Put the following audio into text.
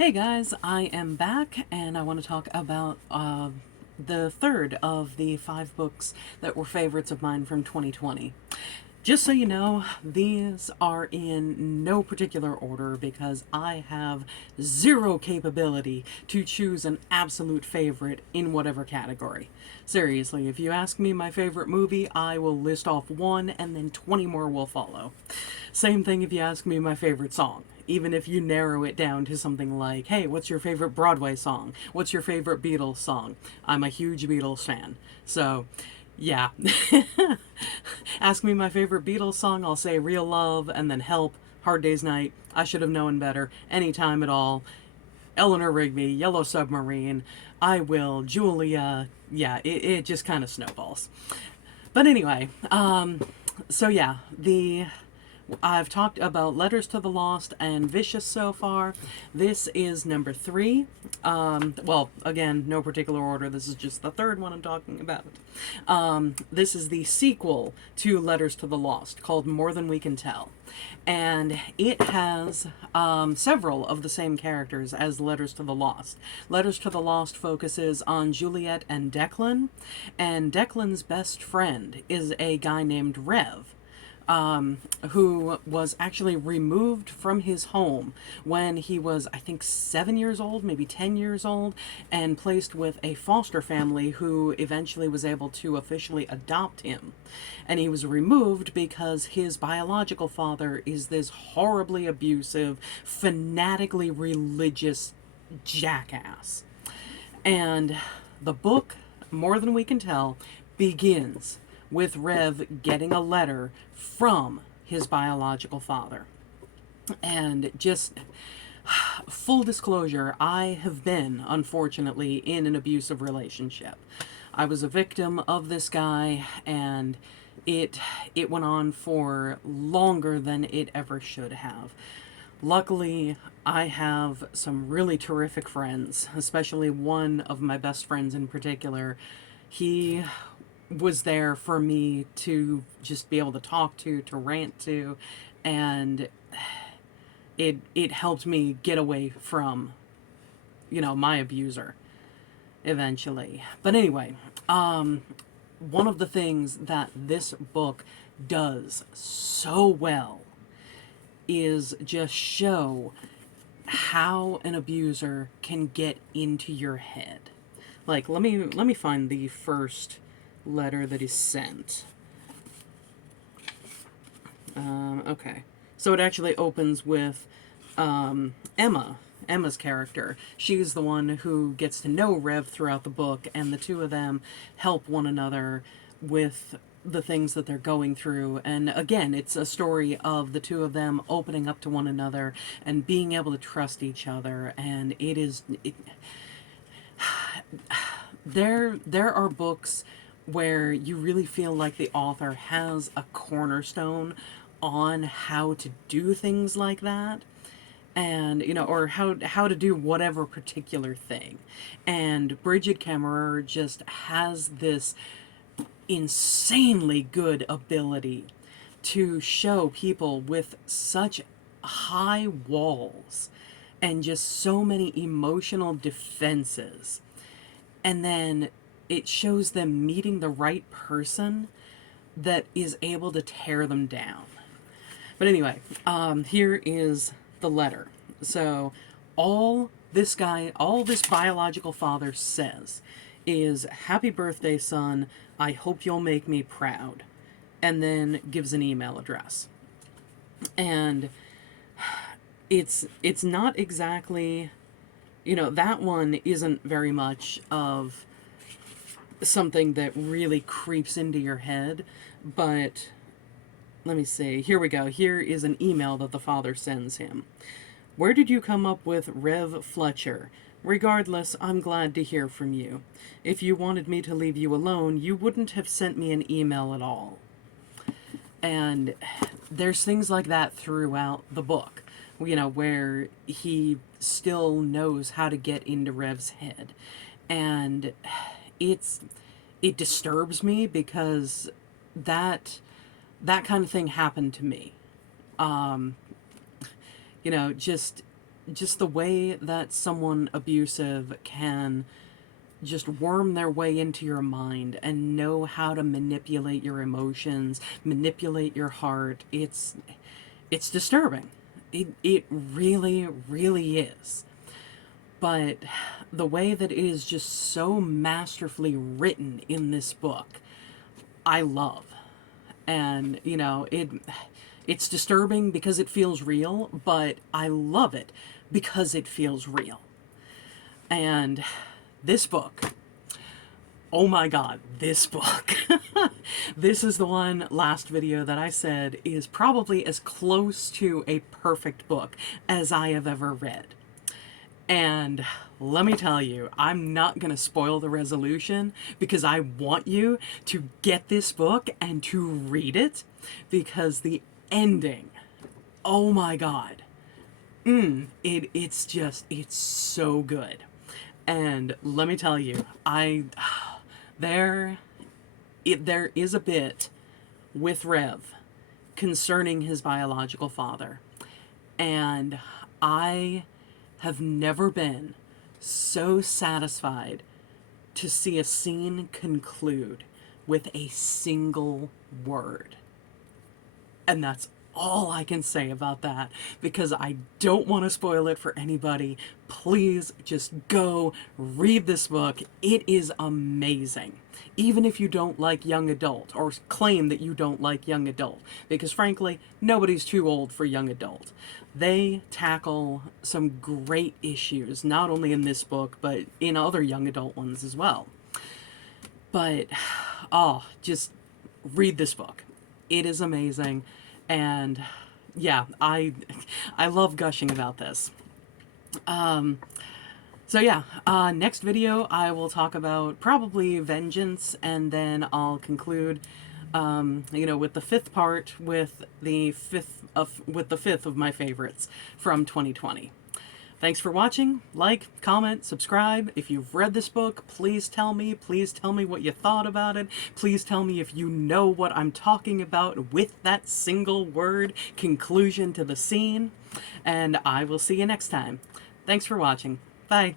Hey guys, I am back and I want to talk about the third of the 5 books that were favorites of mine from 2020. Just so you know, these are in no particular order because I have zero capability to choose an absolute favorite in whatever category. Seriously, if you ask me my favorite movie, I will list off one and then 20 more will follow. Same thing if you ask me my favorite song. Even if you narrow it down to something like, hey, what's your favorite Broadway song? What's your favorite Beatles song? I'm a huge Beatles fan. So, yeah. Ask me my favorite Beatles song, I'll say Real Love, and then Help, Hard Day's Night, I Should Have Known Better, Anytime at All, Eleanor Rigby, Yellow Submarine, I Will, Julia. Yeah, it just kind of snowballs. But anyway, so yeah, I've talked about Letters to the Lost and Vicious so far. This is number 3. Well, again, no particular order. This is just the third one I'm talking about. This is the sequel to Letters to the Lost called More Than We Can Tell. And it has several of the same characters as Letters to the Lost. Letters to the Lost focuses on Juliet and Declan, and Declan's best friend is a guy named Rev, who was actually removed from his home when he was, I think, 7 years old, maybe 10 years old, and placed with a foster family who eventually was able to officially adopt him. And he was removed because his biological father is this horribly abusive, fanatically religious jackass. And the book, More Than We Can Tell, begins with Rev getting a letter from his biological father. And just full disclosure, I have been, unfortunately, in an abusive relationship. I was a victim of this guy, and it went on for longer than it ever should have. Luckily, I have some really terrific friends, especially one of my best friends in particular. He was there for me to just be able to talk to rant to, and it helped me get away from, my abuser eventually. But anyway, one of the things that this book does so well is just show how an abuser can get into your head. Like, let me find the first letter that is sent. Okay, so it actually opens with Emma's character. She's the one who gets to know Rev throughout the book, and the two of them help one another with the things that they're going through. And again, it's a story of the two of them opening up to one another and being able to trust each other. And there are books where you really feel like the author has a cornerstone on how to do things like that, and or how to do whatever particular thing. And Brigid Kemmerer just has this insanely good ability to show people with such high walls and just so many emotional defenses, and then it shows them meeting the right person that is able to tear them down. But anyway, here is the letter. So all this biological father says is, "Happy birthday, son. I hope you'll make me proud." And then gives an email address. And it's not exactly, that one isn't very much of something that really creeps into your head. But let me see. Here we go. Here is an email that the father sends him. "Where did you come up with Rev Fletcher? Regardless, I'm glad to hear from you. If you wanted me to leave you alone, you wouldn't have sent me an email at all." And there's things like that throughout the book, where he still knows how to get into Rev's head. And it disturbs me because that kind of thing happened to me. Just just the way that someone abusive can just worm their way into your mind and know how to manipulate your emotions, manipulate your heart. It's disturbing. It really, really is. But the way that it is just so masterfully written in this book, I love. And, you know, it's disturbing because it feels real, but I love it because it feels real. And this book, oh my god, this book. This is the one last video that I said is probably as close to a perfect book as I have ever read. And let me tell you, I'm not going to spoil the resolution because I want you to get this book and to read it, because the ending, oh my god, it's so good. And let me tell you, there is a bit with Rev concerning his biological father, and I have never been so satisfied to see a scene conclude with a single word. And that's all I can say about that, because I don't want to spoil it for anybody. Please just go read this book. It is amazing. Even if you don't like young adult, or claim that you don't like young adult, because frankly, nobody's too old for young adult. They tackle some great issues, not only in this book, but in other young adult ones as well. But, oh, just read this book. It is amazing. And yeah, I love gushing about this. So yeah, next video I will talk about probably Vengeance, and then I'll conclude, you know, with the fifth part, with the fifth of my favorites from 2020. Thanks for watching. Like, comment, subscribe. If you've read this book, please tell me. Please tell me what you thought about it. Please tell me if you know what I'm talking about with that single word conclusion to the scene. And I will see you next time. Thanks for watching. Bye.